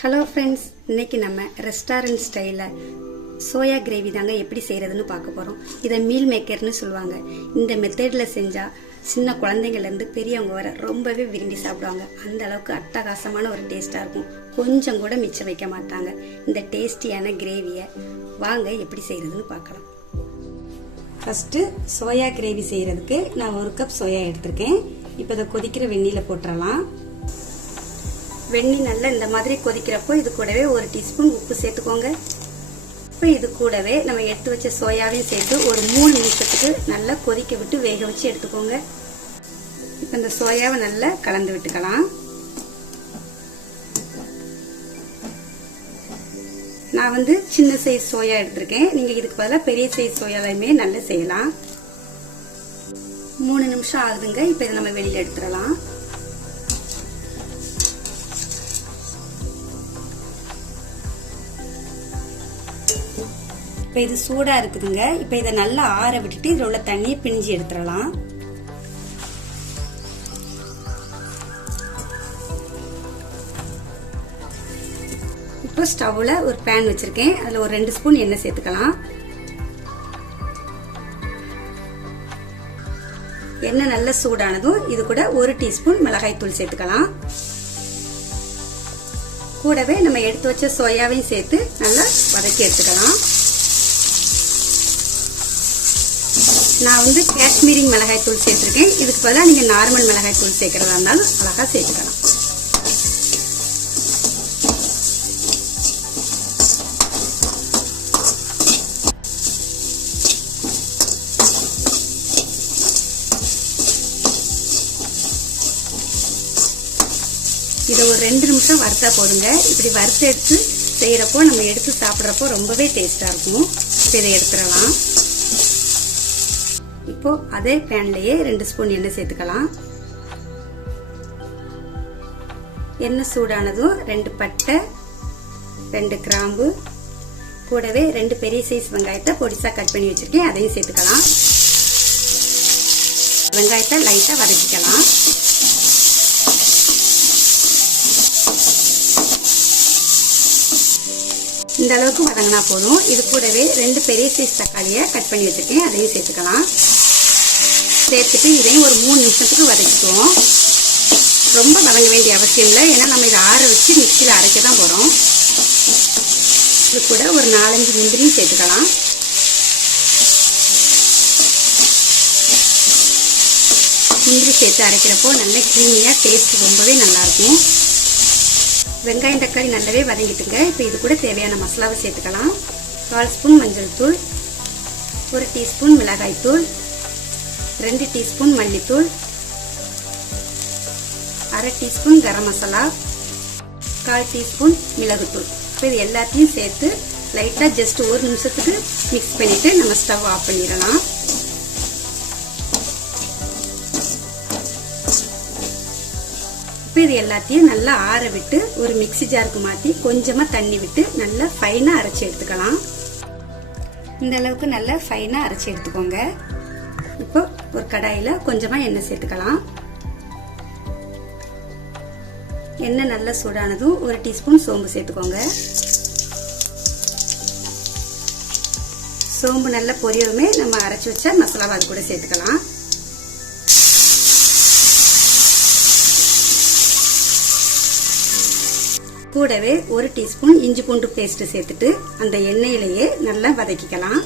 Hello friends, இன்னைக்கு நம்ம restaurant ஸ்டைலில் சோயா கிரேவி தாங்க எப்படி செய்கிறதுன்னு பார்க்க போகிறோம். இதை மீல் மேக்கர்னு சொல்லுவாங்க. இந்த மெத்தடில் செஞ்சால் சின்ன குழந்தைங்கள்லேருந்து பெரியவங்க வர ரொம்பவே விரும்பி சாப்பிடுவாங்க. அந்த அளவுக்கு அட்டகாசமான ஒரு டேஸ்ட்டாக இருக்கும். கொஞ்சம் கூட மிச்சம் வைக்க மாட்டாங்க. இந்த டேஸ்டியான கிரேவியை வாங்க எப்படி செய்கிறதுன்னு பார்க்கலாம். ஃபஸ்ட்டு சோயா கிரேவி செய்கிறதுக்கு நான் 1 கப் சோயா எடுத்திருக்கேன். இப்போ இதை கொதிக்கிற வெந்நீரில் போட்டுடலாம். வெந்நீர் நல்லா இந்த மாதிரி கொதிக்கிறப்போ இது கூடவே 1 டீஸ்பூன் உப்பு சேர்த்துக்கோங்க. இப்போ இது கூடவே நம்ம எடுத்து வச்ச சோயாவையும் சேர்த்து ஒரு 3 நிமிஷத்துக்கு நல்லா கொதிக்க விட்டு வேக வச்சு எடுத்துக்கோங்க. இப்போ இந்த சோயாவை நல்லா கலந்து விட்டுக்கலாம். நான் சின்ன சைஸ் சோயா எடுத்திருக்கேன். நீங்க இதுக்கு பதிலாக பெரிய சைஸ் சோயாலையுமே நல்லா செய்யலாம். 3 நிமிஷம் ஆகுதுங்க. இப்போ இதை நம்ம வெளியில எடுத்துடலாம். இப்போ இது சூடா இருக்குதுங்க. இப்போ இதை நல்லா ஆற விட்டுட்டு இதில் உள்ள தண்ணியை பிழிஞ்சு எடுத்துடலாம். இப்போ ஸ்டவ்ல ஒரு பேன் வச்சிருக்கேன். அதில் ஒரு 2 ஸ்பூன் எண்ணெய் சேர்த்துக்கலாம். எண்ணெய் நல்லா சூடானதும் இது கூட 1 டீஸ்பூன் மிளகாய் தூள் சேர்த்துக்கலாம். கூடவே நம்ம எடுத்து வச்ச சோயாவையும் சேர்த்து நல்லா வதக்கி எடுத்துக்கலாம். நான் காஷ்மீரி மிளகாய் தூள் சேர்த்திருக்கேன். இதுக்கு பதிலாக நீங்க நார்மல் மிளகாய் தூள் சேர்க்கிறதா இருந்தாலும் அழகா சேர்த்துக்கலாம். இதை ஒரு 2 நிமிஷம் வறுத்தா போதுங்க. இப்படி வறுத்து எடுத்து செய்யறப்போ நம்ம எடுத்து சாப்பிட்றப்போ ரொம்பவே டேஸ்டா இருக்கும். இதை எடுத்துடலாம். இப்போ அதே பேன்லயே 2 ஸ்பூன் எண்ணெய் சேர்த்துக்கலாம். எண்ணெய் சூடானதும் 2 பட்டை, 2 கிராம்பு, கூடவே 2 பெரிய சைஸ் வெங்காயத்தை பொடிசா கட் பண்ணி வச்சிருக்கேன். அதையும் சேர்த்துக்கலாம். வெங்காயத்தை லைட்டா வதக்கிக்கலாம். இந்த அளவுக்கு வதங்கினா போதும். இது கூடவே 2 பெரிய சைஸ் தக்காளியை கட் பண்ணி வச்சிருக்கேன். அதையும் சேர்த்துக்கலாம். சேர்த்துட்டு இதையும் ஒரு 3 நிமிஷத்துக்கு வதக்கிக்குவோம். ரொம்ப வதங்க வேண்டிய அவசியம் இல்லை. ஏன்னா நம்ம இதை ஆற வச்சு மிக்சியில் அரைக்க தான் போகிறோம். இது கூட ஒரு 4-5 முந்திரியும் சேர்த்துக்கலாம். முந்திரி சேர்த்து அரைக்கிறப்போ நல்ல கிரீமியாக டேஸ்ட் ரொம்பவே நல்லாயிருக்கும். வெங்காயம் தக்காளி நல்லாவே வதங்கிட்டுங்க. இப்போ இது கூட தேவையான மசாலாவை சேர்த்துக்கலாம். 1/4 ஸ்பூன் மஞ்சள் தூள், 1 டீஸ்பூன் மிளகாய் தூள், 2 டீஸ்பூன் மல்லித்தூள், 1/2 டீஸ்பூன் கரம் மசாலா, 1/4 டீஸ்பூன் மிளகுத்தூள். இப்போ இது எல்லாத்தையும் சேர்த்து லைட்டாக ஜஸ்ட் 1 நிமிஷத்துக்கு மிக்ஸ் பண்ணிட்டு நம்ம ஸ்டவ் ஆஃப் பண்ணிடலாம். இப்போ இது எல்லாத்தையும் நல்லா ஆற விட்டு ஒரு மிக்ஸி ஜாருக்கு மாற்றி கொஞ்சமாக தண்ணி விட்டு நல்லா ஃபைனாக அரைச்சி எடுத்துக்கலாம். இந்த அளவுக்கு நல்லா ஃபைனாக அரைச்சி எடுத்துக்கோங்க. இப்போ ஒரு கடாயில கொஞ்சமா எண்ணெய் சேர்த்துக்கலாம். எண்ணெய் நல்லா சூடானதும் 1 டீஸ்பூன் சோம்பு சேர்த்துக்கோங்க. சோம்பு நல்லா பொரியவுமே நம்ம அரைச்சி வச்ச மசாலாவை அது கூட சேர்த்துக்கலாம். கூடவே 1 டீஸ்பூன் இஞ்சி பூண்டு பேஸ்ட் சேர்த்துட்டு அந்த எண்ணெயிலேயே நல்லா வதக்கிக்கலாம்.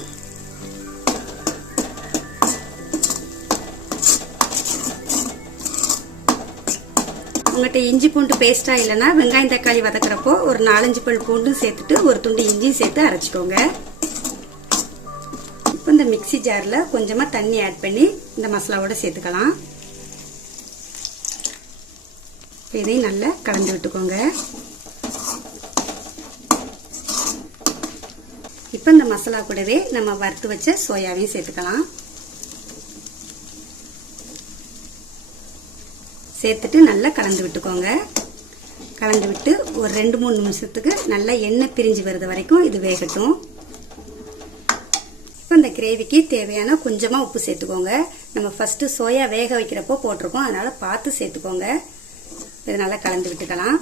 உங்கள்கிட்ட இஞ்சி பூண்டு பேஸ்டா இல்லைன்னா வெங்காயம் தக்காளி வதக்கிறப்போ ஒரு 4-5 பல் பூண்டும் சேர்த்துட்டு ஒரு துண்டு இஞ்சியும் சேர்த்து அரைச்சிக்கோங்க. இப்போ இந்த மிக்ஸி ஜார்ல கொஞ்சமா தண்ணி ஆட் பண்ணி இந்த மசாலாவோட சேர்த்துக்கலாம். இதையும் நல்லா கலந்து விட்டுக்கோங்க. இப்போ இந்த மசாலா கூடவே நம்ம வறுத்து வச்ச சோயாவையும் சேர்த்துக்கலாம். சேர்த்துட்டு நல்லா கலந்து விட்டுக்கோங்க. கலந்து விட்டு ஒரு 2-3 நிமிஷத்துக்கு நல்லா எண்ணெய் பிரிஞ்சு வருது வரைக்கும் இது வேகட்டும். இப்போ இந்த கிரேவிக்கு தேவையான கொஞ்சமா உப்பு சேர்த்துக்கோங்க. நம்ம ஃபர்ஸ்ட் சோயா வேக வைக்கிறப்போ போட்டிருக்கோம், அதனால பார்த்து சேர்த்துக்கோங்க. இதை நல்லா கலந்து விட்டுக்கலாம்.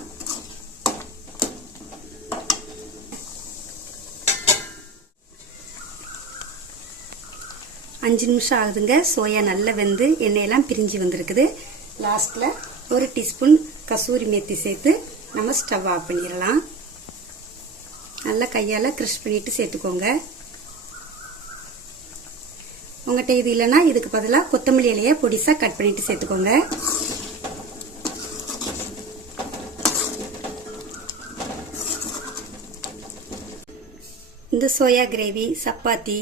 5 நிமிஷம் ஆகுதுங்க. சோயா நல்லா வெந்து எண்ணெயெல்லாம் பிரிஞ்சு வந்திருக்குது. லாஸ்ட்ல 1 டீஸ்பூன் கசூரி மேத்தி சேர்த்து நம்ம ஸ்டவ் ஆஃப் பண்ணிடலாம். நல்லா கையால் க்ரஷ் பண்ணிட்டு சேர்த்துக்கோங்க. உங்கள்கிட்ட இது இல்லைன்னா இதுக்கு பதிலாக கொத்தமல்லி இலையை பொடிசாக கட் பண்ணிட்டு சேர்த்துக்கோங்க. இந்த சோயா கிரேவி சப்பாத்தி,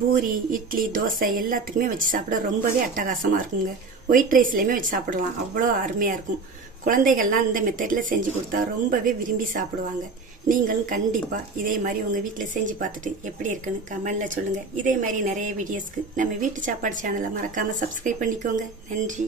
பூரி, இட்லி, தோசை எல்லாத்துக்குமே வச்சு சாப்பிட ரொம்பவே அட்டகாசமாக இருக்குங்க. ஒயிட் ரைஸ்லையுமே வச்சு சாப்பிடலாம், அவ்வளோ அருமையாக இருக்கும். குழந்தைகள்லாம் இந்த மெத்தடில் செஞ்சு கொடுத்தா ரொம்பவே விரும்பி சாப்பிடுவாங்க. நீங்களும் கண்டிப்பாக இதே மாதிரி உங்கள் வீட்டில் செஞ்சு பார்த்துட்டு எப்படி இருக்குன்னு கமெண்டில் சொல்லுங்கள். இதே மாதிரி நிறைய வீடியோஸ்க்கு நம்ம வீட்டு சாப்பாடு சேனலை மறக்காமல் சப்ஸ்கிரைப் பண்ணிக்கோங்க. நன்றி.